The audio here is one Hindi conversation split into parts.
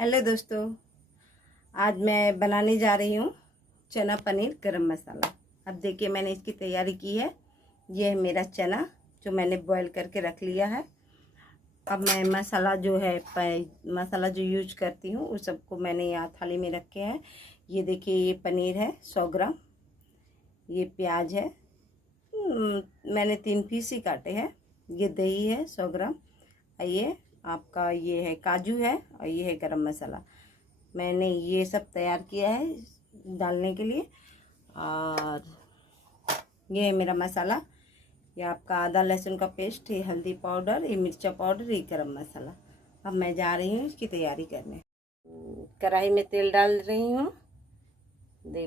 हेलो दोस्तों, आज मैं बनाने जा रही हूँ चना पनीर गरम मसाला। अब देखिए मैंने इसकी तैयारी की है। ये है मेरा चना जो मैंने बॉईल करके रख लिया है। अब मैं मसाला मसाला जो यूज करती हूँ उस सबको मैंने यहाँ थाली में रखे हैं। ये देखिए, ये पनीर है 100 ग्राम, ये प्याज है, मैंने 3 पीस ही काटे हैं। ये दही है 100 ग्राम, ये आपका ये है काजू है, और ये है गरम मसाला। मैंने ये सब तैयार किया है डालने के लिए। और ये है मेरा मसाला, ये आपका आदा लहसुन का पेस्ट, ये हल्दी पाउडर, ये मिर्चा पाउडर, ये गरम मसाला। अब मैं जा रही हूँ इसकी तैयारी करने। कढ़ाई में तेल डाल रही हूँ।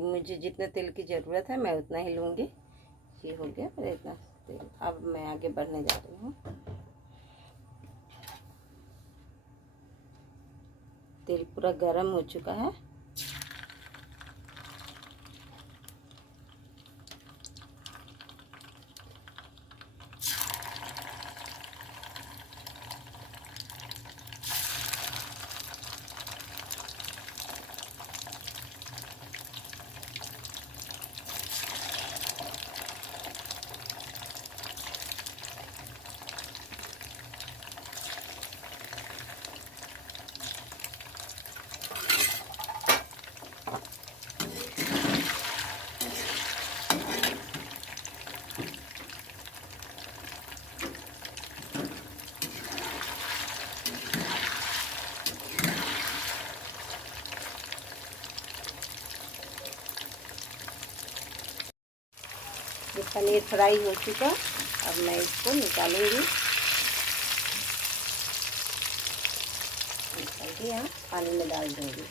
मुझे जितने तेल की ज़रूरत है मैं उतना ही लूँगी। ये हो गया मेरा इतना तेल। अब मैं आगे बढ़ने जा रही हूँ। तेल पूरा गर्म हो चुका है। ये पनीर फ्राई हो चुका, अब मैं इसको निकालूंगी। निकाल के यहाँ पानी में डाल दूंगी।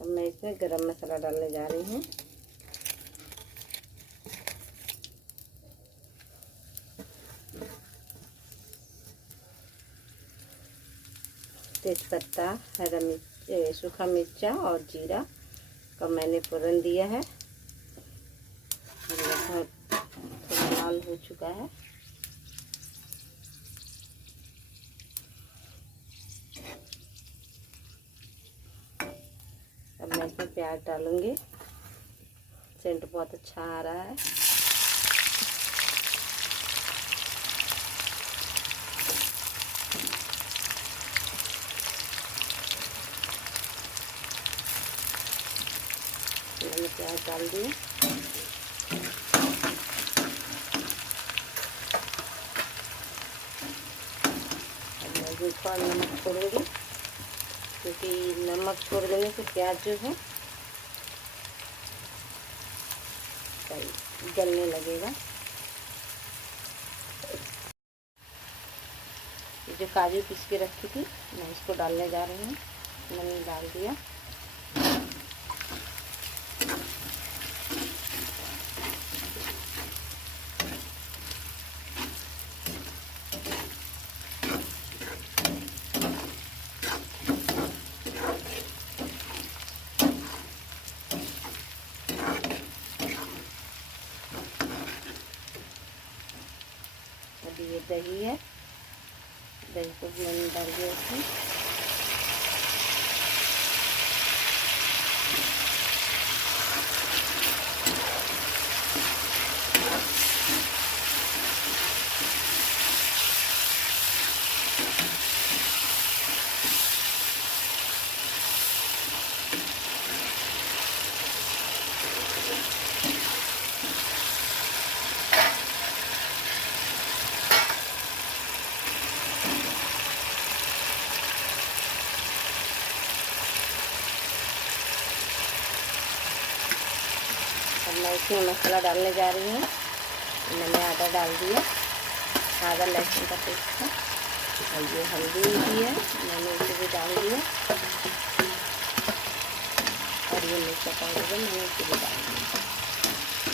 अब मैं इसमें गरम मसाला डालने जा रही हूँ। तेजपत्ता, हरा मिर्च, सूखा मिर्चा और जीरा का मैंने फोरन दिया है। थोड़ा लाल हो चुका है। अब मैं इसमें प्याज डालूंगी। सेंट बहुत अच्छा आ रहा है। मैंने प्याज डाल दिए। अब मैं थोड़ा नमक छोड़ूंगी, क्योंकि नमक छोड़ देने से प्याज जो है गलने लगेगा। जो काजू पीस के रखी थी मैं इसको डालने जा रही हूँ। मैंने डाल दिया। अभी ये दही है, दही को भी मैंने डाल दिया इसमें। अब मैं इसमें मसाला डालने जा रही हूँ। मैंने आधा डाल दिया, आधा लहसुन का पेस्ट है, और ये हल्दी भी है, मैंने इसे भी डाल दिया। और ये मिर्चा पाउडर है, मैंने इसे भी डाल दिया।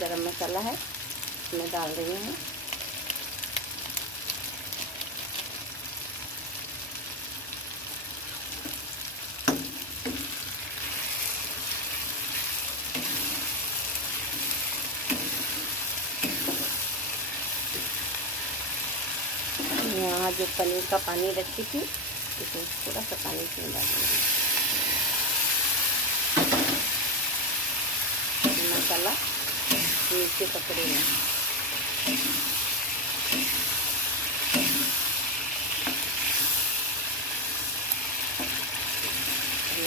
गरम मसाला है, इसमें डाल रही हूँ। यहाँ जो पनीर का पानी रखी थी, इसमें थोड़ा सा पानी इसमें डाल दूँगी। मसाला नीचे पकड़े में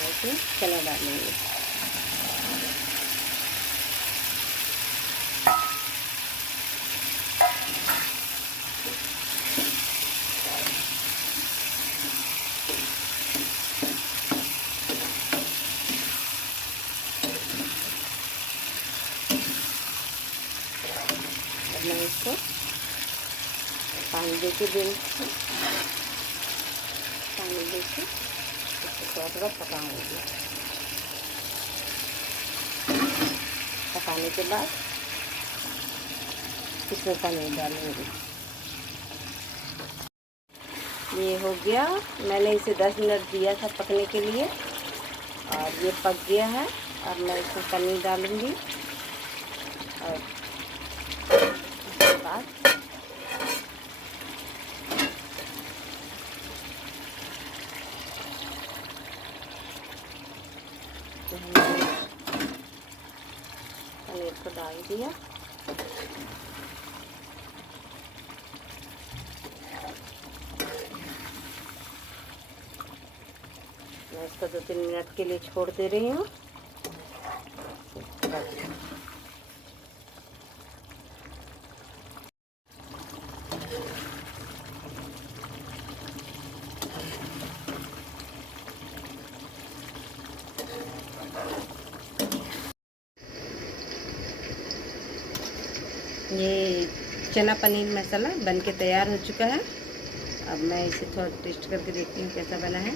इसमें चना डालेंगे। मैं इसको पानी देके इसको थोड़ा थोड़ा पकाऊंगी। पकाने के बाद इसमें पनीर डालूंगी। ये हो गया, मैंने इसे 10 मिनट दिया था पकने के लिए और ये पक गया है। अब मैं इसमें पनीर डालूंगी और उसके बाद पनीर को डाल दिया। मैं इसको 2-3 मिनट के लिए छोड़ दे रही हूँ। ये चना पनीर मसाला बनके तैयार हो चुका है। अब मैं इसे थोड़ा टेस्ट करके देखती हूँ कैसा बना है।